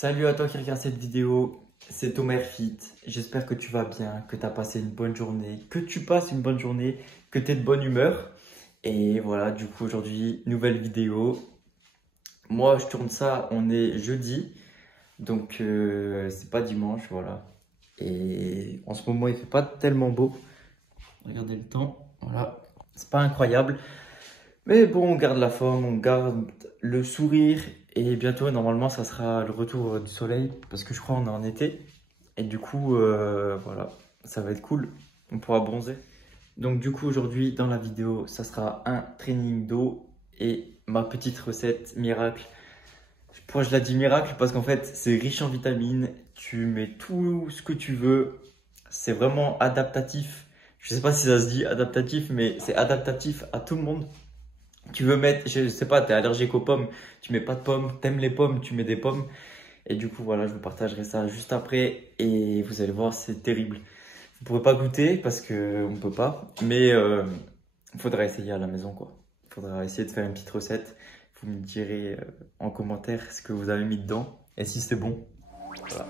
Salut à toi qui regarde cette vidéo, c'est Thomas Fit. J'espère que tu vas bien, que tu as passé une bonne journée, que tu passes une bonne journée, que tu es de bonne humeur. Et voilà, du coup aujourd'hui, nouvelle vidéo. Moi je tourne ça, on est jeudi, donc c'est pas dimanche, voilà. Et en ce moment il fait pas tellement beau. Regardez le temps, voilà, c'est pas incroyable. Mais bon, on garde la forme, on garde le sourire et bientôt, normalement, ça sera le retour du soleil parce que je crois qu'on est en été. Et du coup, voilà, ça va être cool, on pourra bronzer. Donc du coup, aujourd'hui, dans la vidéo, ça sera un training d'eau et ma petite recette miracle. Pourquoi je la dis miracle? Parce qu'en fait, c'est riche en vitamines, tu mets tout ce que tu veux, c'est vraiment adaptatif. Je sais pas si ça se dit adaptatif, mais c'est adaptatif à tout le monde. Tu veux mettre, je sais pas, t'es allergique aux pommes, tu mets pas de pommes, t'aimes les pommes, tu mets des pommes. Et du coup, voilà, je vous partagerai ça juste après et vous allez voir, c'est terrible. Vous pourrez pas goûter parce que on peut pas, mais il faudra essayer à la maison, quoi. Il faudra essayer de faire une petite recette. Vous me direz en commentaire ce que vous avez mis dedans et si c'est bon. Voilà.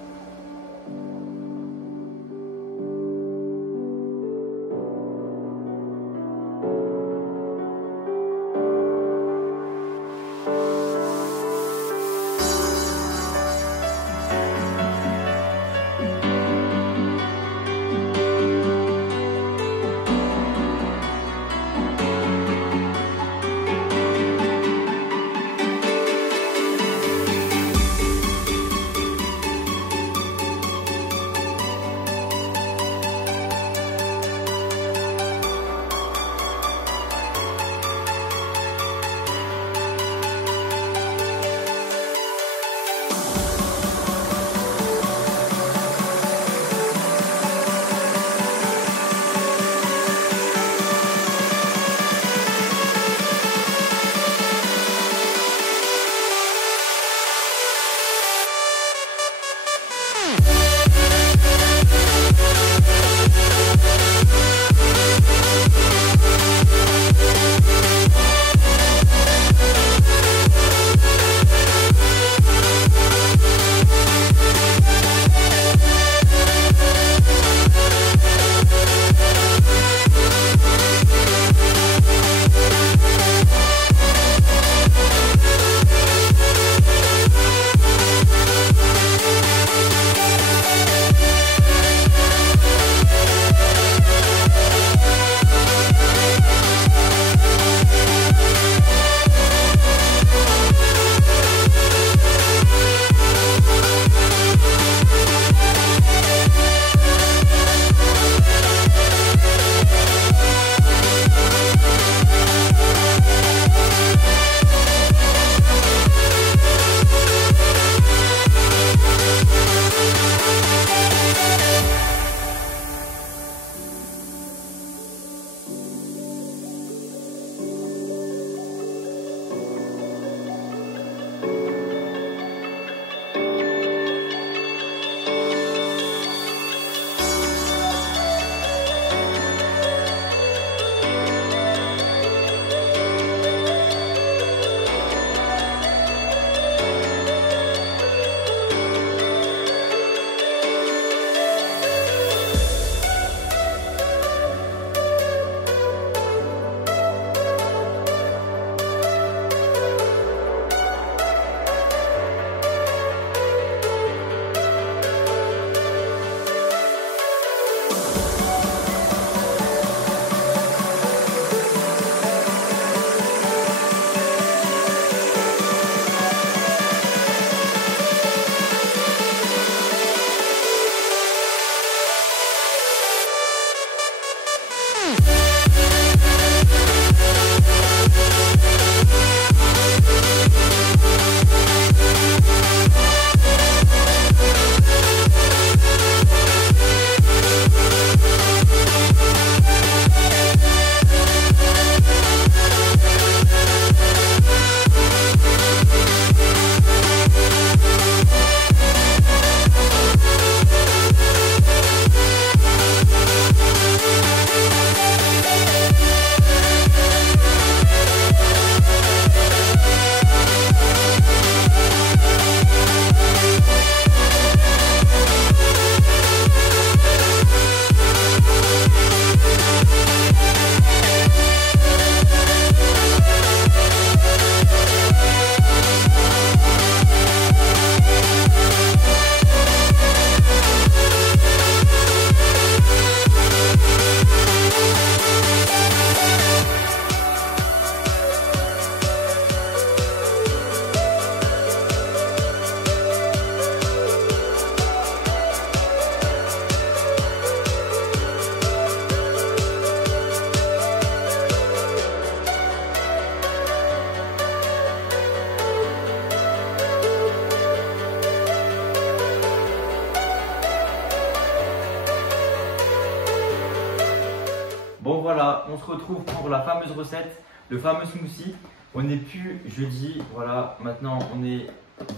voilà, on se retrouve pour la fameuse recette, le fameux smoothie. On n'est plus jeudi, voilà, maintenant on est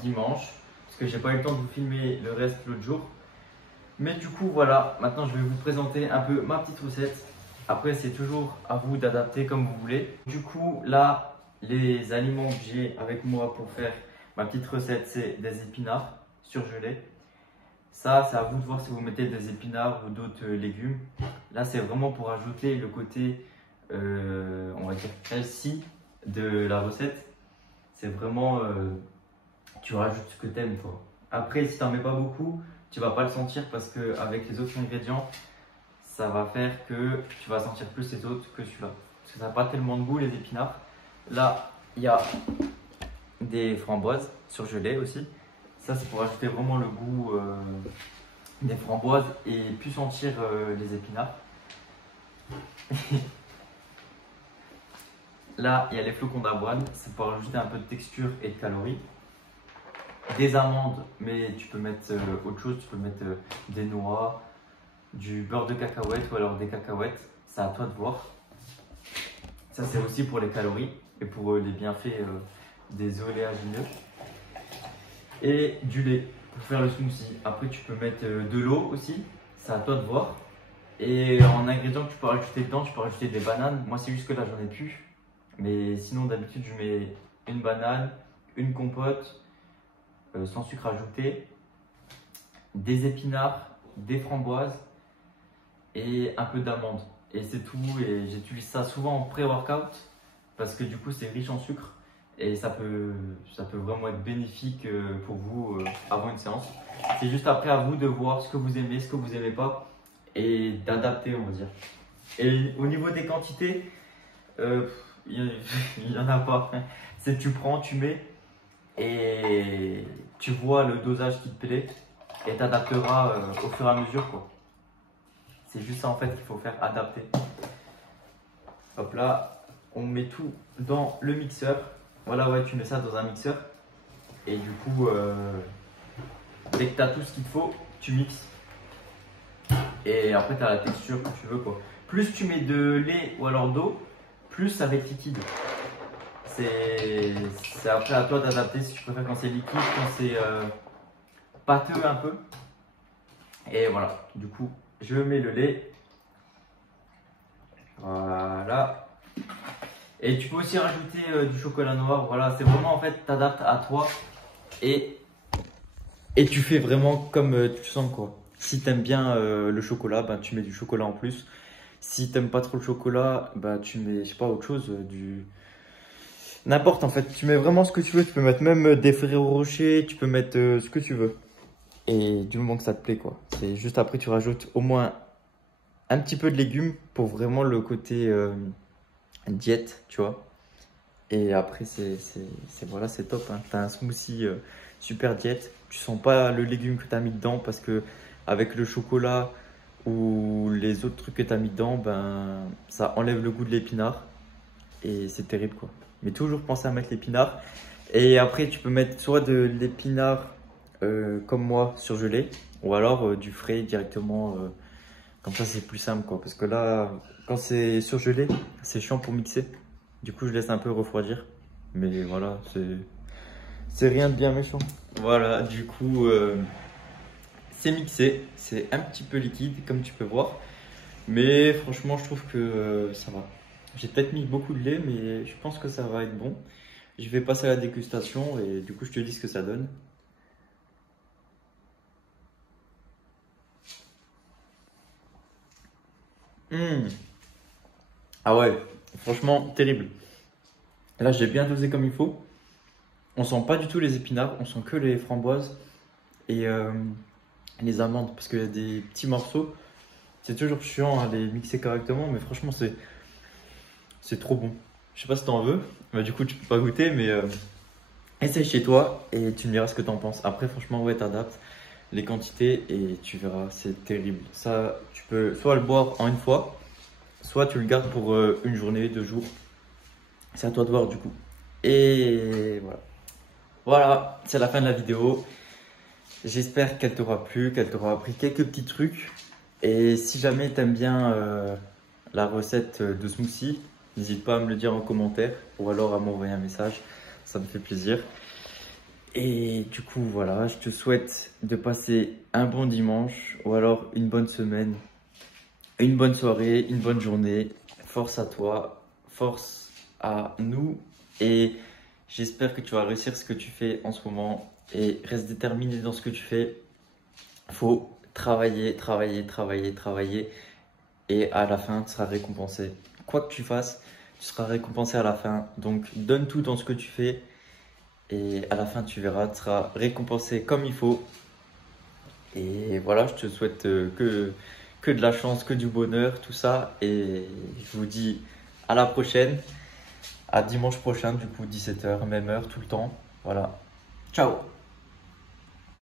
dimanche, parce que j'ai pas eu le temps de vous filmer le reste l'autre jour. Mais du coup, voilà, maintenant je vais vous présenter un peu ma petite recette. Après, c'est toujours à vous d'adapter comme vous voulez. Du coup, là, les aliments que j'ai avec moi pour faire ma petite recette, c'est des épinards surgelés. Ça, c'est à vous de voir si vous mettez des épinards ou d'autres légumes. Là, c'est vraiment pour ajouter le côté, on va dire, healthy de la recette. C'est vraiment, tu rajoutes ce que tu aimes, toi. Après, si tu n'en mets pas beaucoup, tu vas pas le sentir parce qu'avec les autres ingrédients, ça va faire que tu vas sentir plus les autres que celui-là. Parce que ça n'a pas tellement de goût, les épinards. Là, il y a des framboises surgelées aussi. Ça, c'est pour ajouter vraiment le goût des framboises et plus sentir les épinards. Là, il y a les flocons d'avoine. C'est pour ajouter un peu de texture et de calories. Des amandes, mais tu peux mettre autre chose. Tu peux mettre des noix, du beurre de cacahuète ou alors des cacahuètes. C'est à toi de voir. Ça, c'est aussi pour les calories et pour les bienfaits des oléagineux. Et du lait pour faire le smoothie. Après, tu peux mettre de l'eau aussi. C'est à toi de voir. Et en ingrédients que tu peux rajouter dedans, tu peux rajouter des bananes. Moi, c'est juste que là, j'en ai plus. Mais sinon, d'habitude, je mets une banane, une compote, sans sucre ajouté, des épinards, des framboises et un peu d'amandes. Et c'est tout. Et j'utilise ça souvent en pré-workout parce que du coup, c'est riche en sucre. Et ça peut vraiment être bénéfique pour vous avant une séance. C'est juste après à vous de voir ce que vous aimez, ce que vous n'aimez pas et d'adapter, on va dire. Et au niveau des quantités, il n'y en a pas. C'est tu prends, tu mets et tu vois le dosage qui te plaît et tu adapteras au fur et à mesure, quoi. C'est juste ça en fait qu'il faut faire, adapter. Hop là, on met tout dans le mixeur. Voilà, ouais, tu mets ça dans un mixeur. Et du coup, dès que tu as tout ce qu'il te faut, tu mixes. Et après, tu as la texture que tu veux, quoi. Plus tu mets de lait ou alors d'eau, plus ça va être liquide. C'est après à toi d'adapter si tu préfères quand c'est liquide, quand c'est pâteux un peu. Et voilà, du coup, je mets le lait. Voilà. Et tu peux aussi rajouter du chocolat noir. Voilà, c'est vraiment en fait, tu adaptes à toi et tu fais vraiment comme tu sens, quoi. Si tu aimes bien le chocolat, ben, tu mets du chocolat en plus. Si tu n'aimes pas trop le chocolat, ben, tu mets, je sais pas, autre chose, n'importe en fait. Tu mets vraiment ce que tu veux. Tu peux mettre même des Ferrero Rocher, tu peux mettre ce que tu veux. Et du moment que ça te plaît, quoi. C'est juste après, tu rajoutes au moins un petit peu de légumes pour vraiment le côté diète, tu vois. Et après, voilà, c'est top, hein. Tu as un smoothie super diète. Tu sens pas le légume que tu as mis dedans parce que avec le chocolat ou les autres trucs que tu as mis dedans, ben, ça enlève le goût de l'épinard. Et c'est terrible, quoi. Mais toujours penser à mettre l'épinard. Et après, tu peux mettre soit de l'épinard comme moi surgelé ou alors du frais directement. Comme ça, c'est plus simple, quoi. Parce que là, quand c'est surgelé, c'est chiant pour mixer. Du coup, je laisse un peu refroidir. Mais voilà, c'est rien de bien méchant. Voilà, du coup, c'est mixé. C'est un petit peu liquide, comme tu peux voir. Mais franchement, je trouve que ça va. J'ai peut-être mis beaucoup de lait, mais je pense que ça va être bon. Je vais passer à la dégustation et du coup, je te dis ce que ça donne. Ah ouais, franchement, terrible. Là, j'ai bien dosé comme il faut. On sent pas du tout les épinards, on sent que les framboises et les amandes parce qu'il y a des petits morceaux. C'est toujours chiant à les mixer correctement, mais franchement, c'est trop bon. Je sais pas si t'en veux, bah, du coup, tu peux pas goûter, mais essaye chez toi et tu me diras ce que t'en penses. Après, franchement, ouais, t'adaptes les quantités et tu verras, c'est terrible. Ça, tu peux soit le boire en une fois, soit tu le gardes pour une journée, 2 jours. C'est à toi de voir du coup. Et voilà. Voilà, c'est la fin de la vidéo. J'espère qu'elle t'aura plu, qu'elle t'aura appris quelques petits trucs. Et si jamais t'aimes bien la recette de smoothie, n'hésite pas à me le dire en commentaire ou alors à m'envoyer un message, ça me fait plaisir. Et du coup, voilà, je te souhaite de passer un bon dimanche ou alors une bonne semaine, une bonne soirée, une bonne journée. Force à toi, force à nous et j'espère que tu vas réussir ce que tu fais en ce moment et reste déterminé dans ce que tu fais. Faut travailler, travailler, travailler, travailler et à la fin, tu seras récompensé. Quoi que tu fasses, tu seras récompensé à la fin. Donc, donne tout dans ce que tu fais et à la fin, tu verras, tu seras récompensé comme il faut. Et voilà, je te souhaite que de la chance, que du bonheur, tout ça. Et je vous dis à la prochaine, à dimanche prochain, du coup, 17h, même heure, tout le temps. Voilà. Ciao!